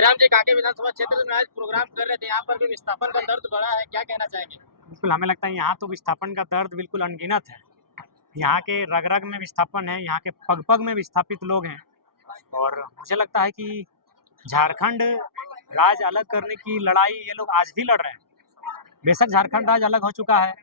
जयराम जी कांके विधानसभा क्षेत्र में आज प्रोग्राम कर रहे थे, यहाँ पर भी विस्थापन का दर्द बढ़ा है, क्या कहना चाहेंगे? बिल्कुल, हमें लगता है यहाँ तो विस्थापन का दर्द बिल्कुल अनगिनत है। यहाँ के रग-रग में विस्थापन है, यहाँ के पग-पग में विस्थापित लोग हैं और मुझे लगता है कि झारखंड राज्य अलग करने की लड़ाई ये लोग आज भी लड़ रहे हैं। बेशक झारखंड राज्य अलग हो चुका है,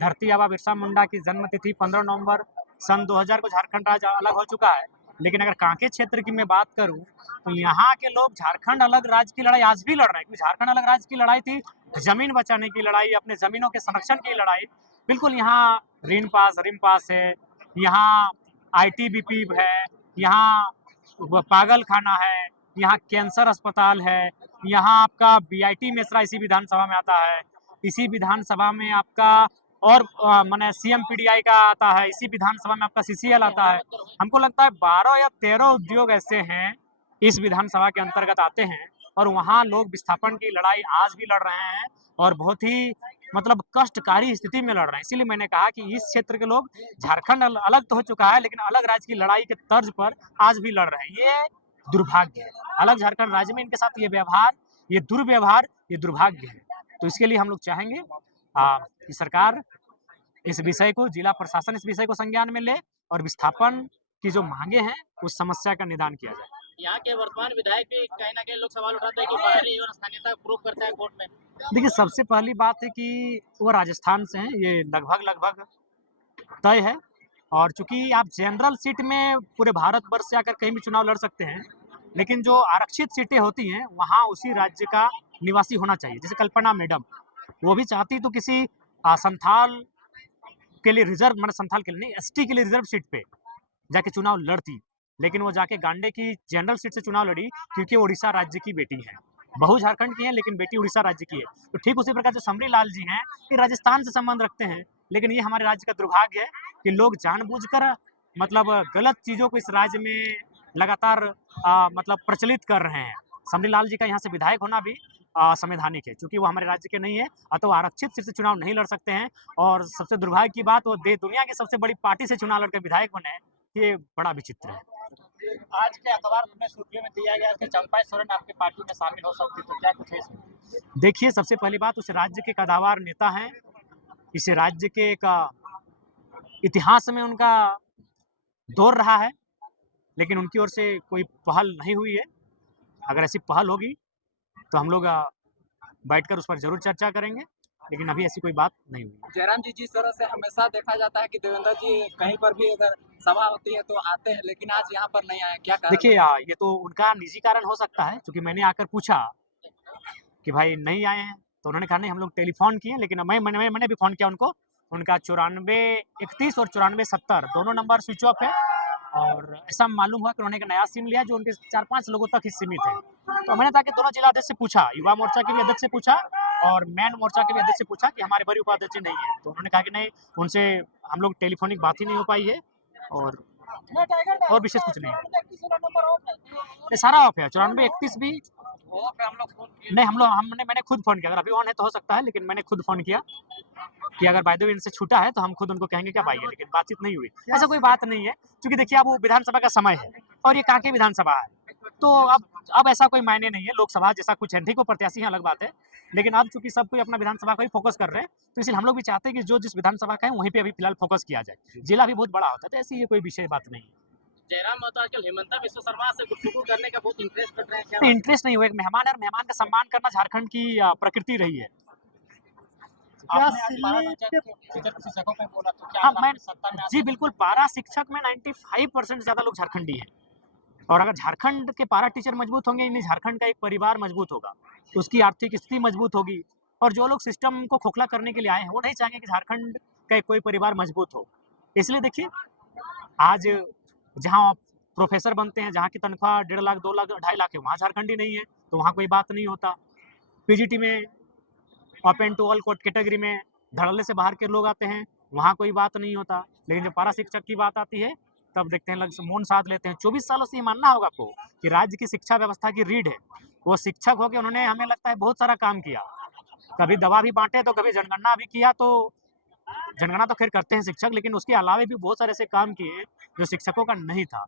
धरती आबा बिरसा मुंडा की जन्म तिथि 15 नवंबर सन 2000 को झारखंड राज्य अलग हो चुका है। लेकिन अगर कांके क्षेत्र की मैं बात करूं तो यहाँ के लोग झारखंड अलग राज्य की लड़ाई आज भी लड़ रहे हैं, क्योंकि झारखंड अलग राज्य की लड़ाई थी जमीन बचाने की लड़ाई, अपने जमीनों के संरक्षण की लड़ाई। बिल्कुल यहाँ ऋण पास रिम पास है, यहाँ आईटीबीपी है, यहाँ पागल खाना है, यहाँ कैंसर अस्पताल है, यहाँ आपका बीआईटी मेसरा इसी विधानसभा में आता है, इसी विधानसभा में आपका और माने सीएमपीडीआई का आता है, इसी विधानसभा में आपका सीसीएल आता है। हमको लगता है 12 या 13 उद्योग ऐसे हैं इस विधानसभा के अंतर्गत आते हैं और वहाँ लोग विस्थापन की लड़ाई आज भी लड़ रहे हैं और बहुत ही मतलब कष्टकारी स्थिति में लड़ रहे हैं। इसीलिए मैंने कहा कि इस क्षेत्र के लोग झारखंड अलग तो हो चुका है लेकिन अलग राज्य की लड़ाई के तर्ज पर आज भी लड़ रहे हैं। ये दुर्भाग्य है, अलग झारखंड राज्य में इनके साथ ये व्यवहार, ये दुर्व्यवहार, ये दुर्भाग्य है। तो इसके लिए हम लोग चाहेंगे कि सरकार इस विषय को, जिला प्रशासन इस विषय को संज्ञान में ले और विस्थापन की जो मांगे हैं उस समस्या का निदान किया जाए। यहाँ के वर्तमान विधायक भी कहीं ना कहीं लोग सवाल उठाते हैं कि बाहरी और स्थानीयता प्रूव करता है कोर्ट में। देखिए, सबसे पहली बात है कि वो राजस्थान से हैं, ये लगभग तय है और चूंकि आप जनरल सीट में पूरे भारतवर्ष से आकर कहीं भी चुनाव लड़ सकते हैं, लेकिन जो आरक्षित सीटें होती हैं वहाँ उसी राज्य का निवासी होना चाहिए। जैसे कल्पना मैडम, वो भी चाहती तो किसी संथाल के लिए रिजर्व, मतलब संथाल के लिए नहीं, एसटी के लिए रिजर्व सीट पे जाके चुनाव लड़ती, लेकिन वो जाके गांडे की जनरल सीट से चुनाव लड़ी क्योंकि वो उड़ीसा राज्य की बेटी है। बहू झारखंड की है लेकिन बेटी उड़ीसा राज्य की है। तो ठीक उसी प्रकार जो समरी लाल जी हैं, ये राजस्थान से संबंध रखते हैं, लेकिन ये हमारे राज्य का दुर्भाग्य है कि लोग जानबूझकर मतलब गलत चीजों को इस राज्य में लगातार मतलब प्रचलित कर रहे हैं। समरी लाल जी का यहाँ से विधायक होना भी संवैधानिक है, क्योंकि वो हमारे राज्य के नहीं है, अतः आरक्षित सीट से चुनाव नहीं लड़ सकते हैं। और सबसे दुर्भाग्य की बात, वो दुनिया की सबसे बड़ी पार्टी से चुनाव लड़कर विधायक बने, ये बड़ा विचित्र है। आज के अखबार में सुर्खियों में दिया गया कि चंपा सोरेन आपकी पार्टी में शामिल हो सकती, तो क्या कुछ है इसमें? देखिए, सबसे पहली बात, उस राज्य के कदावर नेता हैं, इस राज्य के एक इतिहास में उनका दौर रहा है, लेकिन उनकी ओर से कोई पहल नहीं हुई है। अगर ऐसी पहल होगी तो हम लोग बैठकर उस पर जरूर चर्चा करेंगे, लेकिन अभी ऐसी कोई बात नहीं हुई। जयराम जी, जिस तरह से हमेशा देखा जाता है कि देवेंद्र जी कहीं पर भी अगर सभा होती है तो आते हैं, लेकिन आज यहाँ पर नहीं आए, क्या कारण? देखिए, ये तो उनका निजी कारण हो सकता है, क्योंकि मैंने आकर पूछा कि भाई नहीं आए हैं, तो उन्होंने कहा नहीं, हम लोग टेलीफोन किए, लेकिन मैंने भी फोन किया उनको। उनका 9431 और 9470 दोनों नंबर स्विच ऑफ है और ऐसा मालूम हुआ कि उन्होंने एक नया सिम लिया जो उनके 4-5 लोगों तक ही सीमित है। तो मैंने ताकि दोनों जिला अध्यक्ष से पूछा, युवा मोर्चा के भी अध्यक्ष से पूछा और मैन मोर्चा के भी अध्यक्ष से पूछा कि हमारे बड़ी उपाध्यक्ष नहीं है, तो उन्होंने कहा कि नहीं, उनसे हम लोग टेलीफोनिक बात ही नहीं हो पाई है और विशेष कुछ नहीं है। ये सारा ऑफ है, 9431 भी नहीं, मैंने खुद फोन किया। अगर अभी ऑन है तो हो सकता है, लेकिन मैंने खुद फोन किया कि अगर बाय द वे इनसे छूटा है तो हम खुद उनको कहेंगे क्या आइए, लेकिन बातचीत नहीं हुई। ऐसा कोई बात नहीं है, क्योंकि देखिए अब वो विधानसभा का समय है और ये कांके विधानसभा है, तो अब ऐसा कोई मायने नहीं है। लोकसभा जैसा कुछ है, ठीक वो प्रत्याशी है, अलग बात है, लेकिन अब चूंकि सब कोई अपना विधानसभा को ही फोकस कर रहे हैं, तो इसलिए हम लोग भी चाहते हैं कि जो जिस विधानसभा का है वहीं पे अभी फिलहाल फोकस किया जाए। जिला भी बहुत बड़ा होता है, तो ऐसी ये कोई विषय बात नहीं है। जयराम तो आजकल हेमंता बिस्व शर्मा से गुफ्तगू करने का बहुत इंटरेस्ट कर रहे हैं, क्या? इंटरेस्ट नहीं हुआ, एक मेहमान है और मेहमान का सम्मान करना झारखंड की प्रकृति रही है। शिक्षकों पे बोला तो क्या हाँ, मैं सत्ता में जी बिल्कुल, पारा शिक्षक में 95% ज्यादा लोग झारखंडी हैं और अगर झारखंड के पारा टीचर मजबूत होंगे, यानी झारखंड का एक परिवार मजबूत होगा, तो उसकी आर्थिक स्थिति मजबूत होगी और जो लोग सिस्टम को खोखला करने के लिए आए हैं वो नहीं चाहेंगे कि झारखंड का एक कोई परिवार मजबूत हो। इसलिए देखिए, आज जहाँ प्रोफेसर बनते हैं, जहाँ की तनख्वाह 1.5 लाख 2 लाख 2.5 लाख है, वहाँ झारखंडी नहीं है, तो वहाँ कोई बात नहीं होता। पीजीटी में ओपन टू ऑल कैटेगरी में धड़ल्ले से बाहर के लोग आते हैं, वहाँ कोई बात नहीं होता, लेकिन जब पारा शिक्षक की बात आती है तब देखते हैं लग मौन साध लेते हैं। 24 सालों से ये मानना होगा आपको कि राज्य की शिक्षा व्यवस्था की रीढ़ है, वो शिक्षक होकर उन्होंने, हमें लगता है, बहुत सारा काम किया। कभी दवा भी बांटे तो कभी जनगणना भी किया, तो जनगणना तो खैर करते हैं शिक्षक, लेकिन उसके अलावा भी बहुत सारे ऐसे काम किए जो शिक्षकों का नहीं था।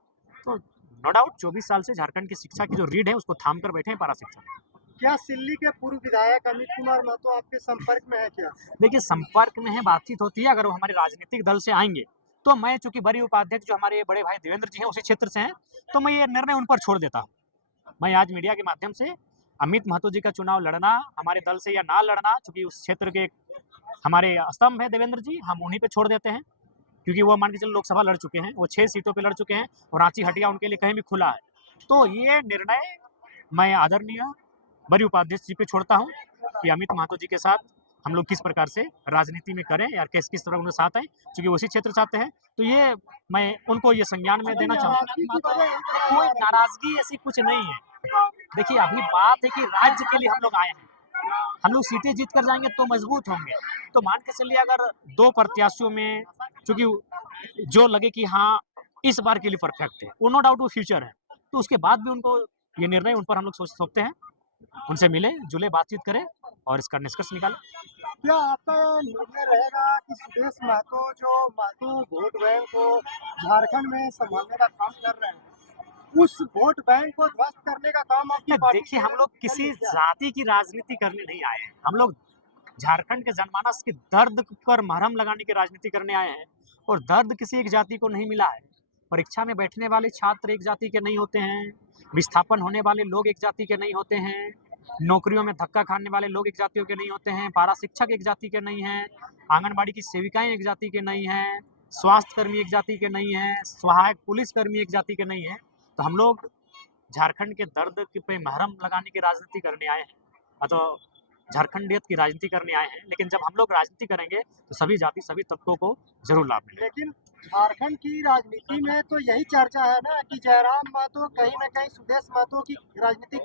तो नो डाउट 24 साल से झारखंड की शिक्षा की जो रीढ़ है उसको थाम कर बैठे हैं पारा शिक्षक। क्या सिल्ली के पूर्व विधायक अमित कुमार महतो आपके संपर्क में है क्या? देखिए संपर्क में है, बातचीत होती है, अगर वो हमारे राजनीतिक दल से आएंगे तो मैं, चूंकि बड़ी उपाध्यक्ष जो हमारे बड़े भाई देवेंद्र जी हैं उसी क्षेत्र से हैं, तो मैं ये निर्णय उन पर छोड़ देता हूँ। मैं आज मीडिया के माध्यम से अमित महतो जी का चुनाव लड़ना हमारे दल से या ना लड़ना, चूंकि उस क्षेत्र के हमारे स्तंभ है देवेंद्र जी, हम उन्हीं पे छोड़ देते हैं, क्योंकि वो मान के चलो लोकसभा लड़ चुके हैं, वो 6 सीटों पे लड़ चुके हैं और रांची हटिया उनके लिए कहीं भी खुला है। तो ये निर्णय मैं आदरणीय बड़ी उपाध्यक्ष जी पे छोड़ता हूँ कि अमित महतो जी के साथ हम लोग किस प्रकार से राजनीति में करें या किस तरह उनके साथ हैं, क्योंकि उसी क्षेत्र से आते हैं। तो ये मैं उनको ये संज्ञान में देना चाहूँगा। कोई नाराजगी ऐसी कुछ नहीं है। देखिए अभी बात है कि राज्य के लिए हम लोग आए हैं, हम लोग सीटें जीत कर जाएंगे तो मजबूत होंगे। तो मान के चलिए अगर 2 प्रत्याशियों में चूंकि जो लगे कि हाँ इस बार के लिए परफेक्ट है, वो नो डाउट वो फ्यूचर है, तो उसके बाद भी उनको ये निर्णय उन पर हम लोग सोच सकते हैं, उनसे मिले जुले बातचीत करें और इसका निष्कर्ष निकालें। क्या आपका निर्णय रहेगा कि सुदेश महतो जो महतो वोट बैंक को झारखंड में संभालने का काम कर रहे हैं, उस वोट बैंक को ध्वस्त करने का काम आपकी पार्टी देखिए हम लोग किसी जाति की राजनीति करने नहीं आए हैं, हम लोग झारखंड के जनमानस के दर्द पर मरहम लगाने की राजनीति करने आए हैं, और दर्द किसी एक जाति को नहीं मिला है। परीक्षा में बैठने वाले छात्र एक जाति के नहीं होते हैं, विस्थापन होने वाले लोग एक जाति के नहीं होते हैं, नौकरियों में धक्का खाने वाले लोग एक जातियों के नहीं होते हैं, पारा शिक्षक एक जाति के नहीं हैं, आंगनबाड़ी की सेविकाएं एक जाति के नहीं हैं, स्वास्थ्य कर्मी एक जाति के नहीं हैं, सहायक पुलिस कर्मी एक जाति के नहीं हैं। तो हम लोग झारखंड के दर्द पे मरहम लगाने की राजनीति करने आए हैं, तो झारखंडियत की राजनीति करने आए हैं। लेकिन जब हम लोग राजनीति करेंगे तो सभी जाति सभी तबकों को जरूर लाभ मिलेगा। लेकिन झारखंड की राजनीति में तो यही चर्चा है ना कि जयराम महतो कहीं ना कहीं सुदेश महतो की राजनीति